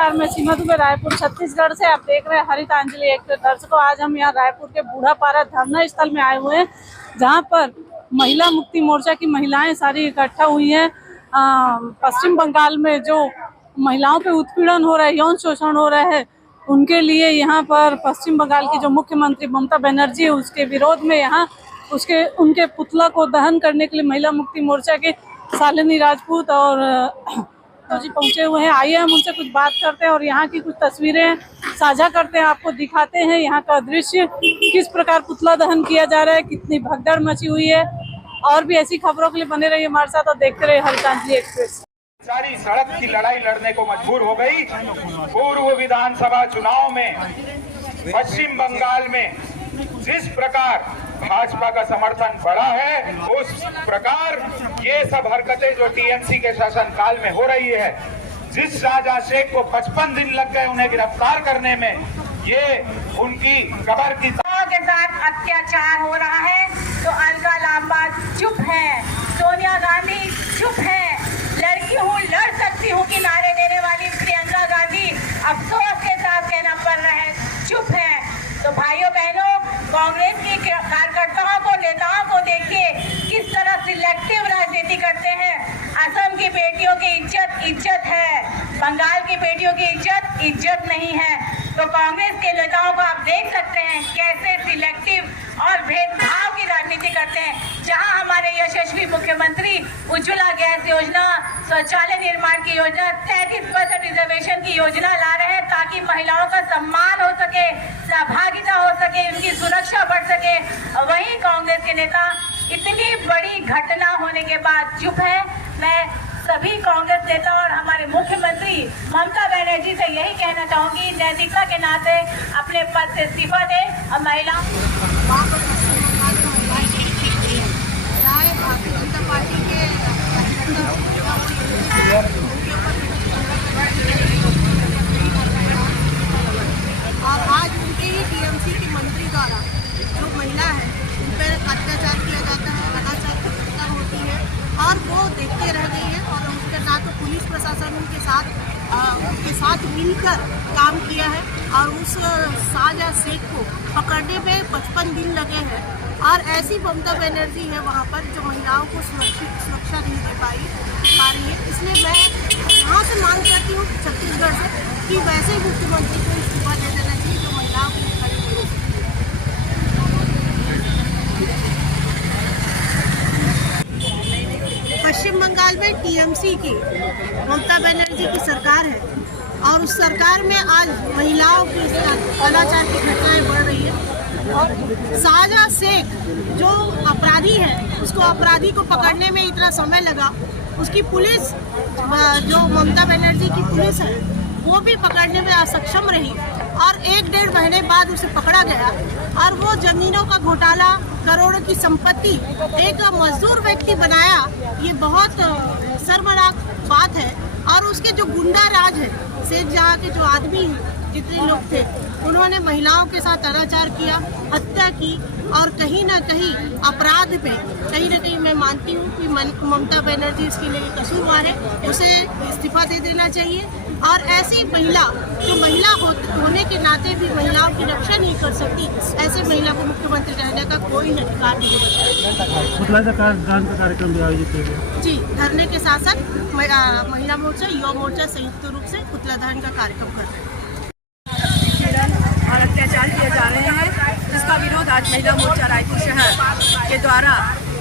नमस्कार, मैं सीमा दुबे रायपुर छत्तीसगढ़ से। आप देख रहे हैं हरितांजलि एक्ट। दर्शकों, आज हम यहाँ रायपुर के बूढ़ापारा धरना स्थल में आए हुए हैं, जहाँ पर महिला मुक्ति मोर्चा की महिलाएं सारी इकट्ठा हुई हैं। पश्चिम बंगाल में जो महिलाओं पे उत्पीड़न हो रहा है, यौन शोषण हो रहा है, उनके लिए यहाँ पर पश्चिम बंगाल की जो मुख्यमंत्री ममता बनर्जी है, उसके विरोध में यहाँ उनके पुतला को दहन करने के लिए महिला मुक्ति मोर्चा के शालिनी राजपूत और जी पहुंचे हुए हैं। आइए हम उनसे कुछ बात करते हैं और यहाँ की कुछ तस्वीरें साझा करते हैं, आपको दिखाते हैं यहाँ का दृश्य, किस प्रकार पुतला दहन किया जा रहा है, कितनी भगदड़ मची हुई है। और भी ऐसी खबरों के लिए बने रहिए हमारे साथ और देखते रहिए हरितांजलि एक्सप्रेस। सारी सड़क की लड़ाई लड़ने को मजबूर हो गई। पूर्व विधानसभा चुनाव में पश्चिम बंगाल में जिस प्रकार भाजपा का समर्थन बढ़ा है, उस प्रकार ये सब हरकतें जो टीएमसी के शासनकाल में हो रही है, जिस राजा शेख को 55 दिन लग गए उन्हें गिरफ्तार करने में, ये उनकी कबर की के साथ अत्याचार हो रहा है तो अलका लांबा चुप है, सोनिया गांधी चुप है, लड़की हूँ लड़ सकती हूँ की नारे देने वाली प्रियंका गांधी अफसोस के साथ कहना पड़ रहा है चुप है। तो भाइयों बहनों, कांग्रेस के कार्यकर्ताओं को, नेताओं को देखिए किस तरह सिलेक्टिव राजनीति करते हैं। असम की बेटियों की इज्जत है, बंगाल की बेटियों की इज्जत नहीं है। तो कांग्रेस के नेताओं को आप देख सकते हैं कैसे सिलेक्टिव और भेदभाव की राजनीति करते हैं। जहां हमारे यशस्वी मुख्यमंत्री उज्ज्वला गैस योजना, शौचालय निर्माण की योजना, 33% रिजर्वेशन की योजना ला रहे हैं ताकि महिलाओं का सम्मान हो सके, सहभागिता हो सके, उनकी सुरक्षा बढ़ सके। वहीं कांग्रेस के नेता इतनी बड़ी घटना होने के बाद चुप है। मैं सभी कांग्रेस नेता और हमारे मुख्यमंत्री ममता बनर्जी से यही कहना चाहूंगी, नैतिकता के नाते अपने पद से इस्तीफा दें और महिलाओं भारतीय जनता पार्टी के और आज उनके ही टीएमसी के मंत्री द्वारा जो महिला है उन पर अत्याचार किया जाता है, अनाचार की घटना होती है और वो देखते रह गई है। और उसके ना तो पुलिस प्रशासन उनके साथ मिलकर काम किया है और उस साजा शेख को पकड़ने में 55 दिन लगे हैं। और ऐसी ममता बनर्जी है वहाँ पर जो महिलाओं को सुरक्षा नहीं दे पा रही है। इसलिए मैं यहाँ से मांग करती हूँ छत्तीसगढ़ से कि वैसे मुख्यमंत्री को इस्तीफा दे देना चाहिए जो महिलाओं के लिए खड़ी नहीं है। पश्चिम बंगाल में टीएमसी की ममता बनर्जी की सरकार है और उस सरकार में आज महिलाओं के साथ अनाचार की घटनाएं बढ़ रही है। और साजा शेख जो अपराधी है, उसको अपराधी को पकड़ने में इतना समय लगा, उसकी पुलिस जो ममता बनर्जी की पुलिस है वो भी पकड़ने में असक्षम रही और 1-1.5 महीने बाद उसे पकड़ा गया। और वो जमीनों का घोटाला, करोड़ों की संपत्ति एक मजदूर व्यक्ति बनाया, ये बहुत शर्मनाक बात है। और उसके जो गुंडा राज है, शेख जहाँ के जो आदमी जितने लोग थे, उन्होंने महिलाओं के साथ अनाचार किया, हत्या की और कहीं ना कहीं अपराध पे कहीं ना कहीं मैं मानती हूँ कि ममता बनर्जी इसके लिए कसूरवार है, उसे इस्तीफा दे देना चाहिए। और ऐसी महिला जो महिला होने के नाते भी महिलाओं की रक्षा नहीं कर सकती, ऐसे महिला को मुख्यमंत्री रहने का कोई अधिकार नहीं है। पुतला दहन का कार्यक्रम भी आयोजित किया गया जी, धरने के साथ साथ महिला मोर्चा, युवा मोर्चा संयुक्त रूप से पुतला दहन का कार्यक्रम करते हैं। और अत्याचार किए जा रहे हैं, जिसका विरोध आज महिला मोर्चा रायपुर शहर के द्वारा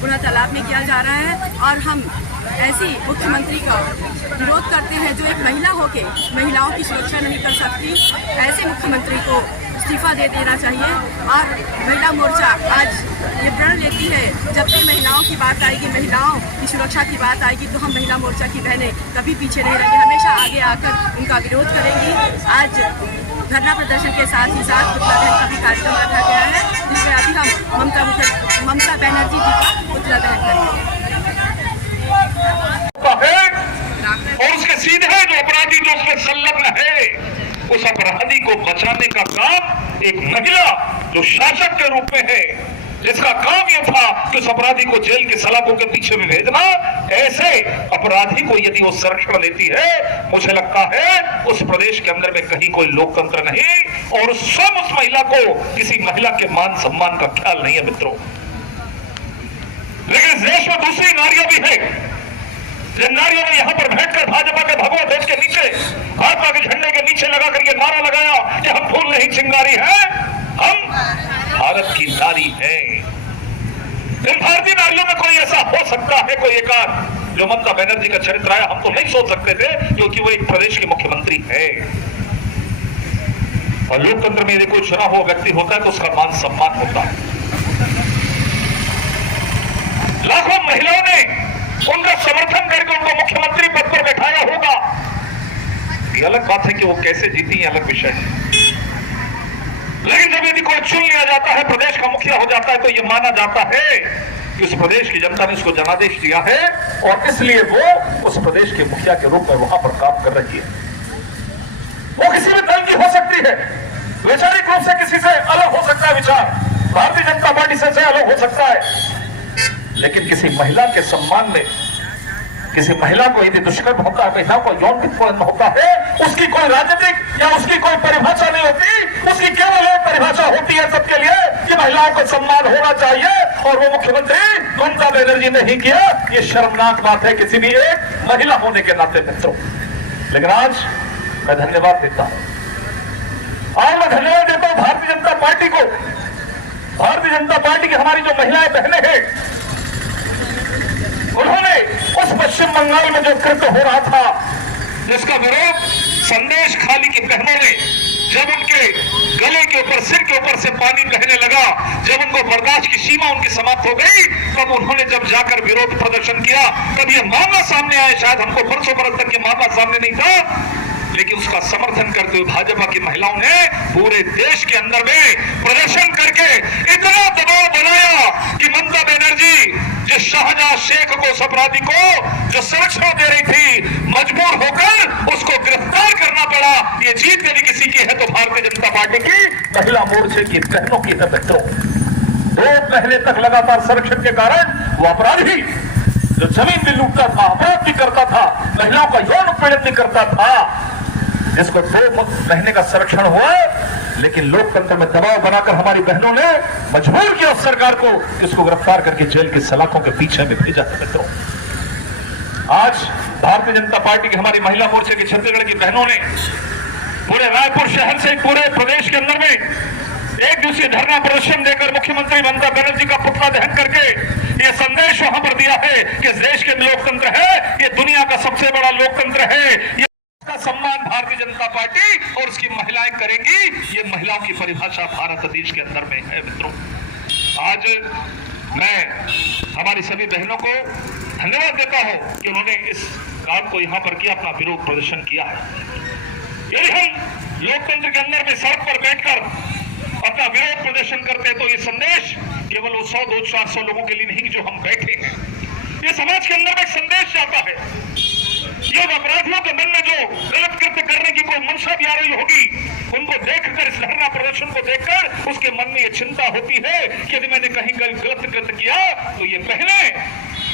गुना तालाब में किया जा रहा है। और हम ऐसी मुख्यमंत्री का विरोध करते हैं जो एक महिला होके महिलाओं की सुरक्षा नहीं कर सकती। ऐसे मुख्यमंत्री को इस्तीफा दे देना चाहिए। और महिला मोर्चा आज ये प्रण लेती है, जब भी महिलाओं की बात आएगी, महिलाओं की सुरक्षा की बात आएगी, तो हम महिला मोर्चा की बहनें कभी पीछे नहीं रहेंगी, हमेशा आगे आकर उनका विरोध करेंगी। आज धरना प्रदर्शन के साथ ही साथ पुतला दहन का भी कार्यक्रम रखा गया है, जिसमें अभी हम ममता बनर्जी जी का पुतला दहन करेंगे। और उसके सीधे जो अपराधी जो उसमें संलग्न है, उस अपराधी को बचाने का काम एक महिला जो शासक के रूप में है, जिसका काम यह था कि उस अपराधी को जेल के सलाखों के पीछे में भेजना, ऐसे अपराधी को यदि वो संरक्षण देती है, मुझे लगता है उस प्रदेश के अंदर में कहीं कोई लोकतंत्र नहीं और स्वयं उस महिला को किसी महिला के मान सम्मान का ख्याल नहीं है मित्रों। लेकिन इस देश में दूसरी नारियां भी है, जिन नारियों ने यहां पर बैठकर भाजपा के भगवा ध्वज के नीचे, भाजपा के झंडे के नीचे लगाकर ये नारा लगाया कि हम फूल नहीं चिंगारी है, हम भारत की नारी है। इन भारतीय नारियों में कोई ऐसा हो सकता है, कोई एकाध जो ममता बनर्जी का चरित्र आया, हम तो नहीं सोच सकते थे क्योंकि वो एक प्रदेश के मुख्यमंत्री है। और लोकतंत्र में यदि कोई चुना हुआ व्यक्ति होता है तो उसका मान सम्मान होता है। लाखों महिलाओं ने उनका समर्थन करके उनको मुख्यमंत्री पद पर बैठाया होगा। ये अलग बात है कि वो कैसे जीती, अलग विषय है। लेकिन जब यदि कोई चुन लिया जाता है, प्रदेश का मुखिया हो जाता है, तो ये माना जाता है कि उस प्रदेश की जनता ने उसको जनादेश दिया है और इसलिए वो उस प्रदेश के मुखिया के रूप में वहां पर काम कर रही है। वो किसी भी दल की हो सकती है, वैचारिक रूप से किसी से अलग हो सकता है विचार, भारतीय जनता पार्टी से अलग हो सकता है, लेकिन किसी महिला के सम्मान में, किसी महिला को यदि दुष्कर्म होता है, महिला को यौन उत्पीड़न होता है, उसकी कोई राजनीतिक या उसकी कोई परिभाषा नहीं होती, उसकी केवल एक परिभाषा होती है सबके लिए कि महिलाओं को सम्मान होना चाहिए। और वो मुख्यमंत्री ममता बनर्जी ने ही किया। ये शर्मनाक बात है किसी भी एक महिला होने के नाते मित्रों। लेकिन आज मैं धन्यवाद देता हूं, आज मैं धन्यवाद देता हूं भारतीय जनता पार्टी को। भारतीय जनता पार्टी की हमारी जो महिलाएं बहनें हैं, उन्होंने उस पश्चिम बंगाल में जो कृत्य हो रहा था, जिसका विरोध संदेश खाली की बहनों ने, जब उनके गले के ऊपर, सिर के ऊपर से पानी बहने लगा, जब उनको बर्दाश्त की सीमा उनकी समाप्त हो गई, तब उन्होंने जब जाकर विरोध प्रदर्शन किया, तब ये मामला सामने आया। शायद हमको बरसों बरस तक ये मामला सामने नहीं था, लेकिन उसका समर्थन करते हुए भाजपा की महिलाओं ने पूरे देश के अंदर में प्रदर्शन करके इतना दबाव बनाया कि ममता बनर्जी जिस शाहजहां शेख को, उस अपराधी को जो संरक्षण दे रही थी, मजबूर होकर उसको गिरफ्तार करना पड़ा। ये जीत यदि किसी की है तो भारतीय जनता पार्टी की महिला मोर्चे की बहनों की है मित्रों। 2 महीने तक लगातार संरक्षण के कारण वो अपराधी जो जमीन भी लूटता था, अपराध भी करता था, महिलाओं का यौन उत्पीड़न भी करता था, जिसको 2 महीने का संरक्षण हुआ, लेकिन लोकतंत्र में दबाव बनाकर हमारी बहनों ने मजबूर किया उस सरकार को इसको गिरफ्तार करके जेल की सलाखों के पीछे में भेजा था मित्रों। आज भारतीय जनता पार्टी की हमारी महिला मोर्चे की छत्तीसगढ़ की बहनों ने पूरे रायपुर शहर से पूरे प्रदेश के अंदर में एक दिवसीय धरना प्रदर्शन देकर मुख्यमंत्री ममता बनर्जी का पुतला दहन करके यह संदेश वहां पर दिया है कि देश के लोकतंत्र है, ये दुनिया का सबसे बड़ा लोकतंत्र है, का सम्मान भारतीय जनता पार्टी और उसकी महिलाएं करेंगी। ये महिलाओं की परिभाषा भारत देश के अंदर में है मित्रों। आज मैं हमारी सभी बहनों को धन्यवाद देता हूं कि उन्होंने इस काम को यहां पर किया, अपना विरोध प्रदर्शन किया है। यदि हम लोकतंत्र के अंदर में सड़क पर बैठकर अपना विरोध प्रदर्शन करते तो ये संदेश केवल वो 100, 200, 400 लोगों के लिए नहीं जो हम बैठे हैं, ये समाज के अंदर में संदेश जाता है। ये अपराधियों के मन में जो गलत कृत्य करने की कोई मंशा भी आ रही होगी, उनको देखकर, इस धरना प्रदर्शन को देखकर उसके मन में ये चिंता होती है कि यदि मैंने कहीं गलत कृत्य किया तो ये पहले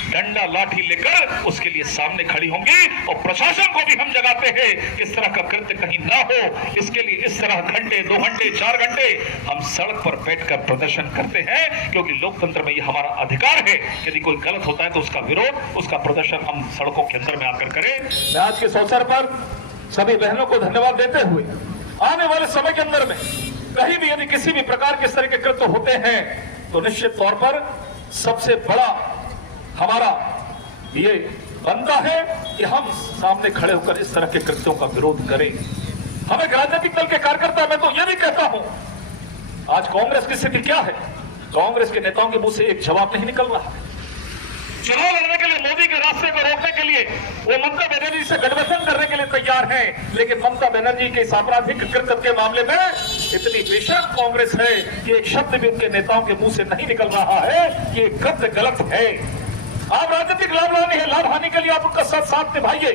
डंडा लाठी लेकर उसके लिए सामने खड़ी होंगी। और प्रशासन को भी हम जगाते हैं इस तरह का कृत्य कहीं ना हो, इसके लिए इस तरह घंटे, 2 घंटे, 4 घंटे हम सड़क पर बैठकर प्रदर्शन करते हैं, क्योंकि लोकतंत्र में ये हमारा अधिकार है। यदि कोई गलत होता है तो उसका विरोध, उसका प्रदर्शन हम सड़कों के अंदर में आकर करें। मैं आज के इस अवसर पर सभी बहनों को धन्यवाद देते हुए आने वाले समय के अंदर में कहीं भी यदि किसी भी प्रकार के इस तरह के कृत्य होते हैं तो निश्चित तौर पर सबसे बड़ा हमारा ये बनता है कि हम सामने खड़े होकर इस तरह के कृत्यों का विरोध करें। हम एक राजनीतिक दल के कार्यकर्ता, मैं तो ये भी कहता हूं, आज कांग्रेस की स्थिति क्या है? कांग्रेस के नेताओं के मुंह से एक जवाब नहीं निकल रहा है। चुनाव लड़ने के लिए, मोदी के रास्ते को रोकने के लिए वो ममता बनर्जी से गठबंधन करने के लिए तैयार हैं, लेकिन ममता बनर्जी के इस आपराधिक कृत्य के मामले में इतनी बेशर्म कांग्रेस है कि एक शब्द भी उनके नेताओं के मुंह से नहीं निकल रहा है कि ये कृत्य गलत है। आप राजनीतिक लाभ लाने हैं, लाभ हानि के लिए आप उनका साथ निभाइए,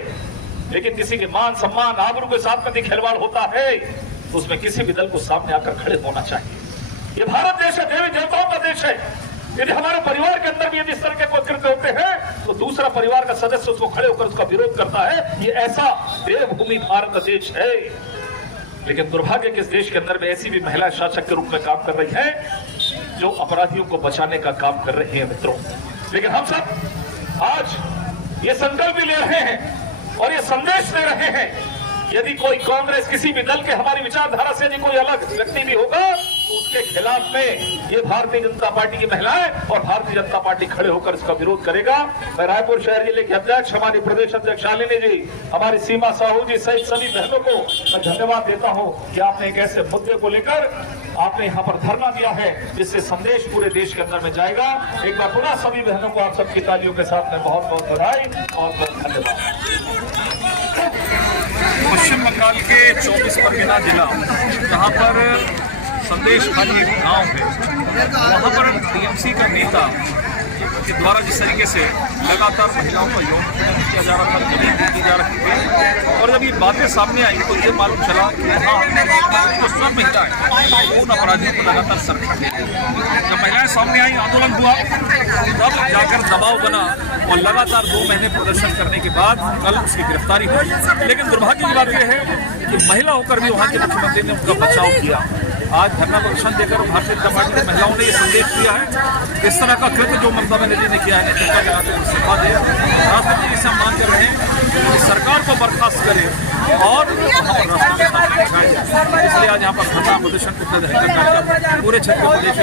लेकिन किसी के मान सम्मान, आबरू के साथ में खिलवाड़ होता है तो उसमें किसी भी दल को सामने आकर खड़े होना चाहिए। ये भारत देश है, देवी देवताओं का देश है। यदि हमारे परिवार के अंदर भी यदि इस तरह के कोई कृत्य होते हैं तो दूसरा परिवार का सदस्य उसको खड़े होकर उसका विरोध करता है। ये ऐसा देवभूमि भारत देश है। लेकिन दुर्भाग्य के इस देश के अंदर में ऐसी भी महिला शासक के रूप में काम कर रही है जो अपराधियों को बचाने का काम कर रहे हैं मित्रों। लेकिन हम सब आज ये संकल्प भी ले रहे हैं और ये संदेश दे रहे हैं, यदि कोई कांग्रेस किसी भी दल के हमारी विचारधारा से यदि कोई अलग व्यक्ति भी होगा तो उसके खिलाफ में ये भारतीय जनता पार्टी की महिलाएं और भारतीय जनता पार्टी खड़े होकर इसका विरोध करेगा। मैं रायपुर शहर जिले के अध्यक्ष, हमारी प्रदेश अध्यक्ष शालिनी जी, हमारी सीमा साहू जी सहित सभी बहनों को मैं धन्यवाद देता हूं कि आपने एक ऐसे मुद्दे को लेकर आपने यहाँ पर धरना दिया है जिससे संदेश पूरे देश के अंदर में जाएगा। एक बार पुनः सभी बहनों को आप सबकी तालियों के साथ में बहुत बहुत बधाई और बहुत धन्यवाद। पश्चिम बंगाल के 24 परगना जिला जहाँ पर संदेश खाली एक गांव है, वहाँ पर टीएमसी का नेता के द्वारा जिस तरीके से लगातार महिलाओं का यौन उत्पीड़न किया जा रहा था, दबिश की जा रही थी, और जब ये बातें सामने आई तो ये मालूम चला कि हाँ जो सब महिलाएं उन अपराधियों को लगातार सरकार दे रही है। जब महिलाएं सामने आई, आंदोलन हुआ, तब जाकर दबाव बना और लगातार 2 महीने प्रदर्शन करने के बाद कल उसकी गिरफ्तारी हुई। लेकिन दुर्भाग्य की बात यह है कि महिला होकर भी वहाँ के मुख्यमंत्री ने उनका बचाव किया। आज धरना प्रदर्शन देकर भारतीय जनता पार्टी की महिलाओं ने ये संदेश दिया है इस तरह का कृत्य जो ममता बनर्जी ने किया है, नेतृत्व लगाते हुए इस्तीफा दे। राष्ट्रपति जी से हम मांग कर रहे हैं कि सरकार को बर्खास्त करे और इसलिए आज यहाँ पर धरना प्रदर्शन कार्यक्रम पूरे क्षेत्र प्रदेश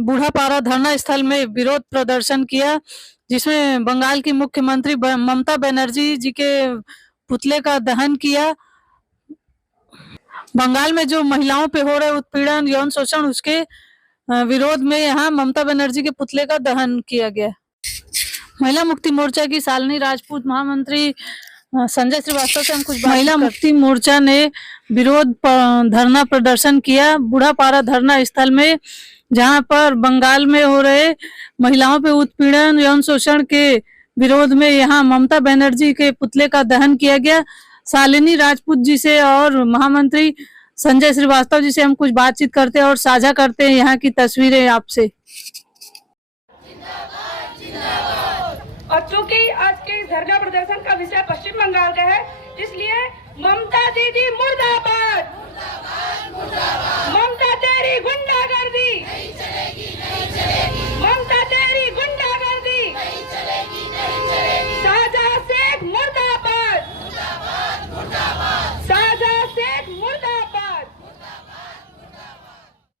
बूढ़ापारा धरना स्थल में विरोध प्रदर्शन किया, जिसमें बंगाल की मुख्यमंत्री ममता बनर्जी जी के पुतले का दहन किया। बंगाल में जो महिलाओं पे हो रहे उत्पीड़न, यौन शोषण, उसके विरोध में यहाँ ममता बनर्जी के पुतले का दहन किया गया। महिला मुक्ति मोर्चा की शालिनी राजपूत, महामंत्री संजय श्रीवास्तव से हम कुछ महिला मुक्ति मोर्चा ने विरोध धरना प्रदर्शन किया बूढ़ापारा धरना स्थल में, जहां पर बंगाल में हो रहे महिलाओं पे उत्पीड़न, यौन शोषण के विरोध में यहाँ ममता बनर्जी के पुतले का दहन किया गया। शालिनी राजपूत जी से और महामंत्री संजय श्रीवास्तव जी से हम कुछ बातचीत करते हैं और साझा करते हैं यहाँ की तस्वीरें आपसे। और चूंकि आज के धरना प्रदर्शन का विषय पश्चिम बंगाल का है, इसलिए ममता दीदी मुर्दाबाद।